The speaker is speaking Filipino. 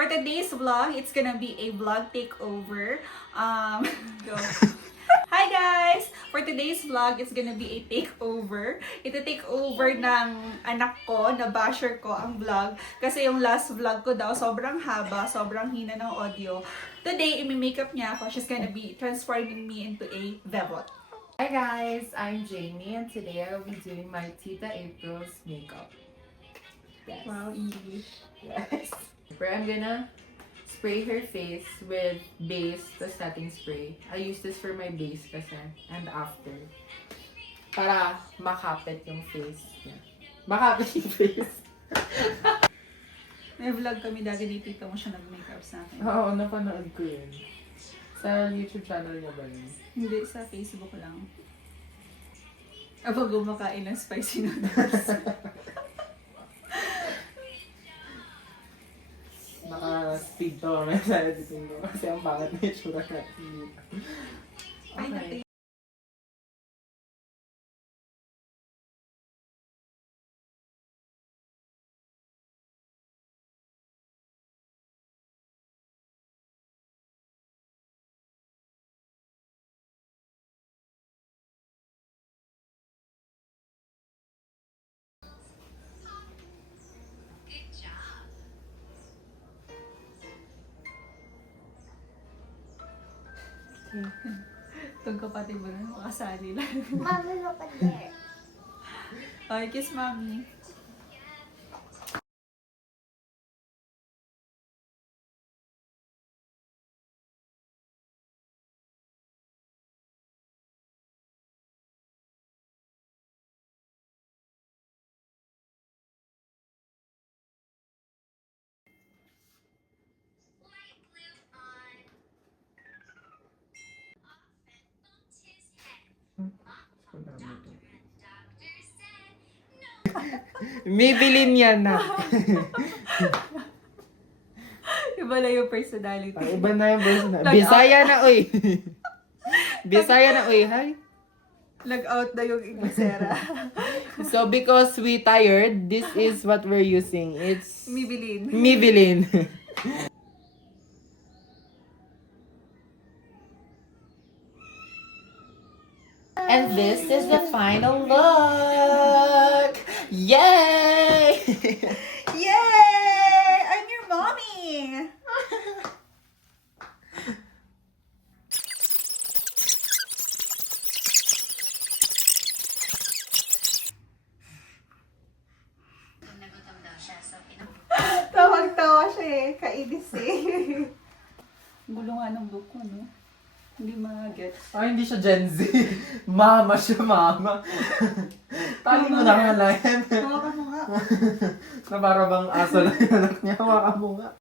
For today's vlog, it's gonna be a vlog takeover. Go. Hi guys! For today's vlog, it's gonna be a takeover. Ito takeover ng anak ko, na basher ko ang vlog. Kasi yung last vlog ko daw, sobrang haba, sobrang hina ng audio. Today, imi-makeup niya ako. She's gonna be transforming me into a Vevot. Hi guys, I'm Jamie and today I will be doing my Tita April's makeup. Yes. Wow, English. Yes. I'm gonna spray her face with base, the setting spray. I use this for my base kasi and after. Para makapit yung face niya. Makapit yung face. May vlog kami dati ni tita mo siya nag-makeup sa akin. Oo, napanood ko yun. Sa YouTube channel niya ba yun? Hindi, sa Facebook lang. Ako gumakain ng spicy noodles. Naka-speed to kami sa editing ko kasi ang pangit na itsura natin dito. Okay. Itong kapatid mo na makasali lang. Mommy, look at there. Okay, kiss mommy. Maybelline yan na. Iba na yung personality. Iba na yung voice na. Bisaya na, uy. Bisaya na, uy. Hi. Nag-out na yung Inglesera. So, because we tired, this is what we're using. It's Maybelline. Maybelline. And this is the final look. Yay! Yay! I'm your mommy! Tawag-tawa siya eh. Kainis eh. Gulo nga ng book ko, no? Hindi ma-get. Hindi siya Gen Z. Mama siya, mama. Tali mo na nga lang yan. Hawakan mo nga. Na para bang aso lang yung anak niya. Hawakan mo nga.